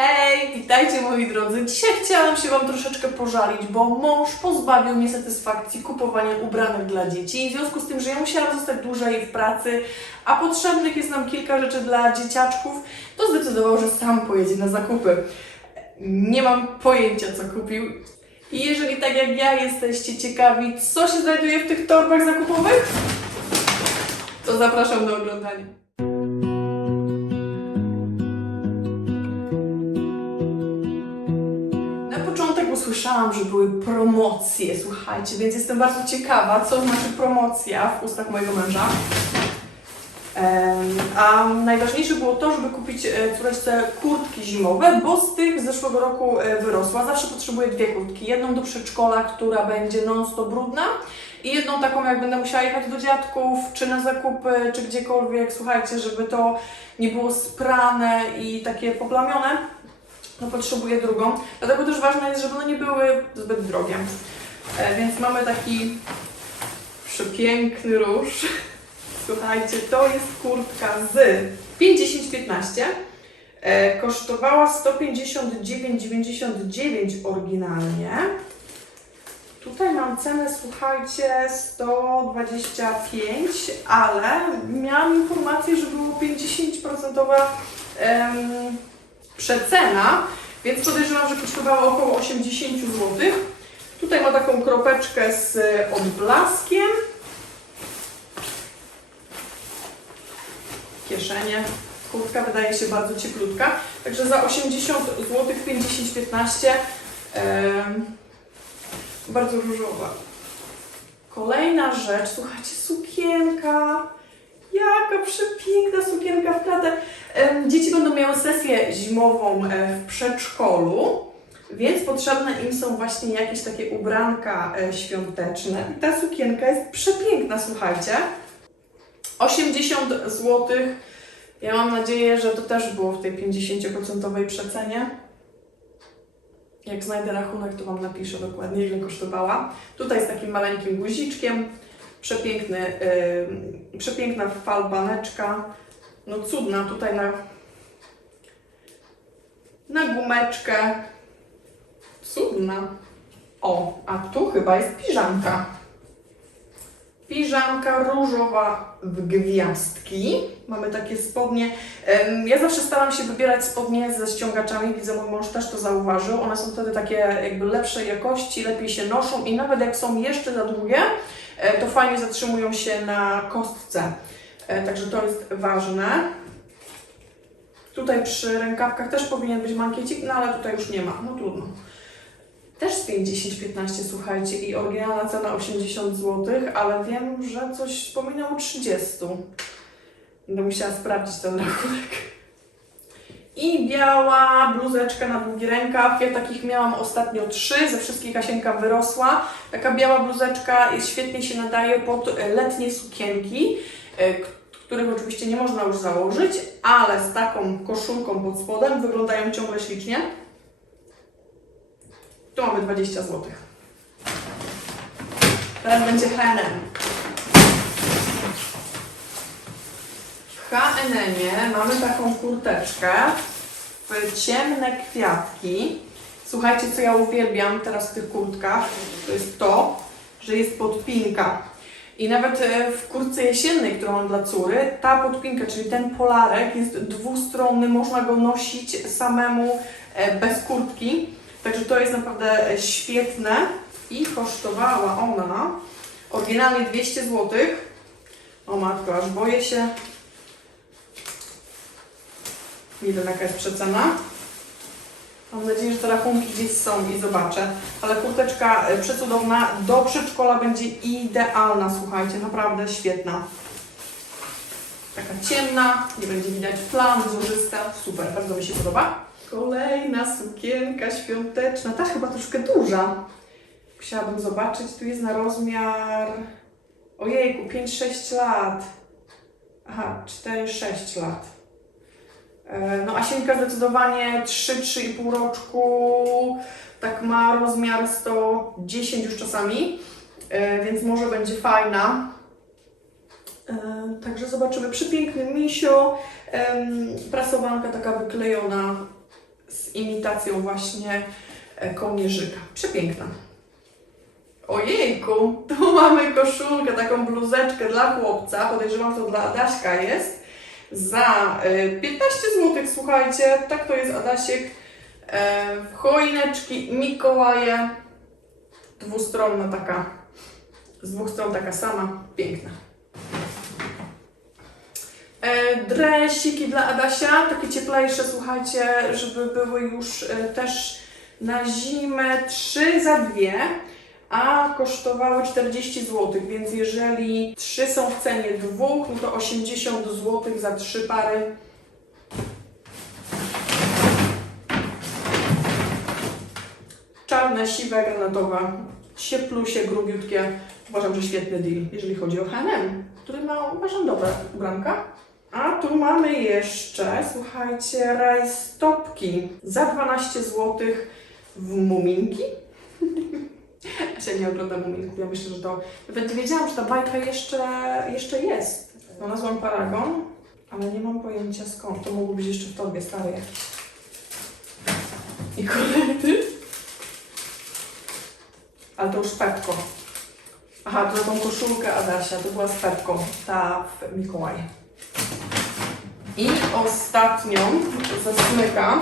Hej, witajcie moi drodzy. Dzisiaj chciałam się Wam troszeczkę pożalić, bo mąż pozbawił mnie satysfakcji kupowania ubranek dla dzieci. W związku z tym, że ja musiałam zostać dłużej w pracy, a potrzebnych jest nam kilka rzeczy dla dzieciaczków, to zdecydował, że sam pojedzie na zakupy. Nie mam pojęcia, co kupił. I jeżeli tak jak ja jesteście ciekawi, co się znajduje w tych torbach zakupowych, to zapraszam do oglądania. Początek usłyszałam, że były promocje, słuchajcie, więc jestem bardzo ciekawa, co znaczy promocja w ustach mojego męża. A najważniejsze było to, żeby kupić e, córeczce kurtki zimowe, bo z tych zeszłego roku e, wyrosła. Zawsze potrzebuję dwie kurtki. Jedną do przedszkola, która będzie non-stop brudna i jedną taką, jak będę musiała jechać do dziadków, czy na zakupy, czy gdziekolwiek. Słuchajcie, żeby to nie było sprane i takie poplamione no potrzebuję drugą. Dlatego też ważne jest, żeby one nie były zbyt drogie. E, więc mamy taki przepiękny róż. Słuchajcie, to jest kurtka z 5015. E, kosztowała 159,99 oryginalnie. Tutaj mam cenę, słuchajcie, 125, ale miałam informację, że było 50% em, przecena, więc podejrzewam, że kosztowała około 80 zł. Tutaj ma taką kropeczkę z odblaskiem. Kieszenie. Kurtka wydaje się bardzo cieplutka. Także za 80 zł 50-15 em, bardzo różowa. Kolejna rzecz, słuchajcie, sukienka. Jaka przepiękna sukienka w klatę. Dzieci będą miały sesję zimową e, w przedszkolu, więc potrzebne im są właśnie jakieś takie ubranka e, świąteczne. I ta sukienka jest przepiękna, słuchajcie. 80 zł. Ja mam nadzieję, że to też było w tej 50% przecenie. Jak znajdę rachunek, to Wam napiszę dokładnie, ile kosztowała. Tutaj z takim maleńkim guziczkiem. Przepiękny, yy, przepiękna falbaneczka. No cudna tutaj na, na gumeczkę. Cudna. O, a tu chyba jest piżamka. Piżamka różowa w gwiazdki. Mamy takie spodnie. Ja zawsze staram się wybierać spodnie ze ściągaczami. Widzę, mój mąż też to zauważył. One są wtedy takie jakby lepszej jakości, lepiej się noszą i nawet jak są jeszcze za długie, e, to fajnie zatrzymują się na kostce. E, Także to jest ważne. Tutaj przy rękawkach też powinien być mankiecik, no ale tutaj już nie ma. No trudno. Też z 5-10-15, słuchajcie, i oryginalna cena 80 zł, ale wiem, że coś wspominał o 30. Będę musiała sprawdzić ten rachunek. I biała bluzeczka na długi rękaw. Ja takich miałam ostatnio trzy, ze wszystkich Asienka wyrosła. Taka biała bluzeczka świetnie się nadaje pod letnie sukienki, e, których oczywiście nie można już założyć, ale z taką koszulką pod spodem wyglądają ciągle ślicznie. Tu mamy 20 zł. Teraz będzie H&M. W H&M mamy taką kurteczkę w ciemne kwiatki. Słuchajcie, co ja uwielbiam teraz w tych kurtkach, to jest to, że jest podpinka. I nawet e, w kurtce jesiennej, którą mam dla córy, ta podpinka, czyli ten polarek jest dwustronny, można go nosić samemu e, bez kurtki. Także to jest naprawdę świetne i kosztowała ona oryginalnie 200 zł. O matko, aż boję się. Nie wiem jaka jest przecena. Mam nadzieję, że te rachunki gdzieś są i zobaczę. Ale kurteczka e, przecudowna. Do przedszkola będzie idealna, słuchajcie, naprawdę świetna. Taka ciemna, nie będzie widać plam, wzorzysta. Super, bardzo mi się podoba. Kolejna sukienka świąteczna, ta chyba troszkę duża. Chciałabym zobaczyć, tu jest na rozmiar... Ojejku, 5-6 lat. Aha, 4-6 lat. E, No Asieńka zdecydowanie 3-3,5 roczku, tak ma rozmiar 110 już czasami, e, więc może będzie fajna. E, Także zobaczymy. Przepiękny misio, prasowanka taka wyklejona z imitacją właśnie kołnierzyka. Przepiękna. Ojejku, tu mamy koszulkę, taką bluzeczkę dla chłopca, podejrzewam to dla Adaśka jest, za y, 15 zł, słuchajcie, tak to jest Adasiek, e, choineczki, Mikołaje, dwustronna taka, z dwóch stron taka sama, piękna. E, Dresiki dla Adasia, takie cieplejsze, słuchajcie, żeby były już e, też na zimę 3 za 2, a kosztowały 40 zł, więc jeżeli 3 są w cenie dwóch, no to 80 zł za 3 pary. Czarne, siwe, granatowe, cieplusie, grubiutkie. Uważam, że świetny deal, jeżeli chodzi o H&M, który ma, uważam, dobre ubranka. A tu mamy jeszcze, słuchajcie, rajstopki za 12 zł w muminki. Ja się nie oglądam muminków, ja myślę, że to... Nawet nie wiedziałam, że ta bajka jeszcze, jeszcze jest. Znalazłam paragon, ale nie mam pojęcia skąd. To mogło być jeszcze w torbie starej. I kolety. Ale to już Pepko. Aha, to za tą koszulkę Adasia, to była z Pepką, ta w Mikołaj. I ostatnią ze smyka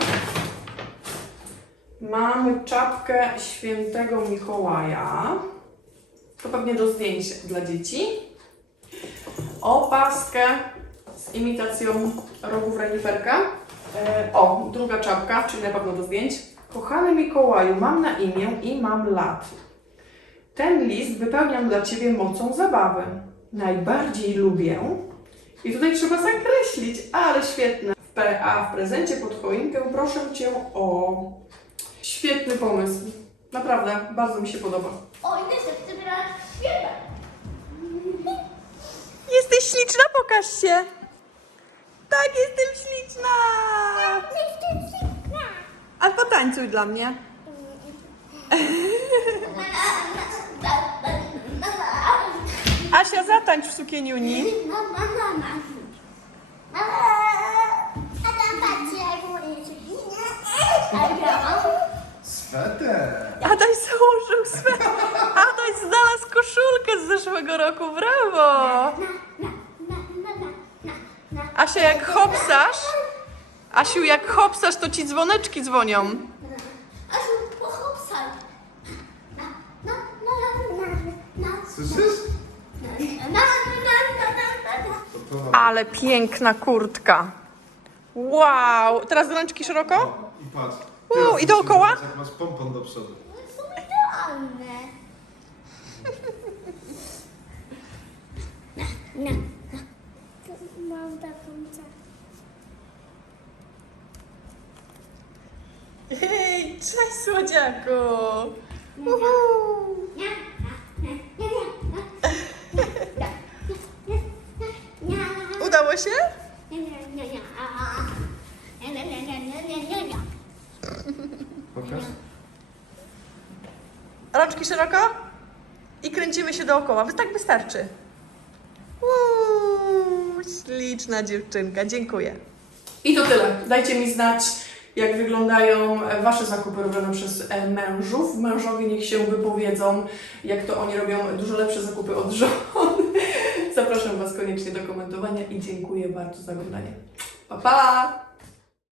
mamy czapkę świętego Mikołaja. To pewnie do zdjęć dla dzieci. Opaskę z imitacją rogów reniferka. E, o, druga czapka, czyli na pewno do zdjęć. Kochany Mikołaju, mam na imię i mam lat. Ten list wypełniam dla Ciebie mocą zabawy. Najbardziej lubię. I tutaj trzeba zakreślić, ale świetne. W w prezencie pod choinkę proszę Cię o świetny pomysł. Naprawdę, bardzo mi się podoba. O, idę się przybierać śpiewa. Jesteś śliczna, pokaż się. Tak, jestem śliczna. A potańcuj dla mnie. Asia, zatańcz w sukieniuni. Sweter! Adaś założył swe... Adaś znalazł koszulkę z zeszłego roku, brawo! Asia, jak hopsasz, Asiu, jak hopsasz, to ci dzwoneczki dzwonią. Asiu, pochopsaj. Na, na, na, na, na, na. Słyszysz? Na, na, na, na, na, na. To to Ale piękna kurtka. Wow! Teraz rączki szeroko? O, I patrz. Wow, i dookoła? Jak masz pompon do przodu. Są idealne. Na, na, na. Mam taką. Hej, cześć słodziaku! Nie, nie, nie, nie, nie, nie, nie, nie. Udało się? Pokaż. Rączki szeroko i kręcimy się dookoła. Wy- Tak wystarczy. Uuu, śliczna dziewczynka, dziękuję. I to tyle. Dajcie mi znać, jak wyglądają Wasze zakupy robione przez e, mężów. Mężowie niech się wypowiedzą, jak to oni robią dużo lepsze zakupy od żon. Zapraszam Was koniecznie do komentowania i dziękuję bardzo za oglądanie. Pa, pa!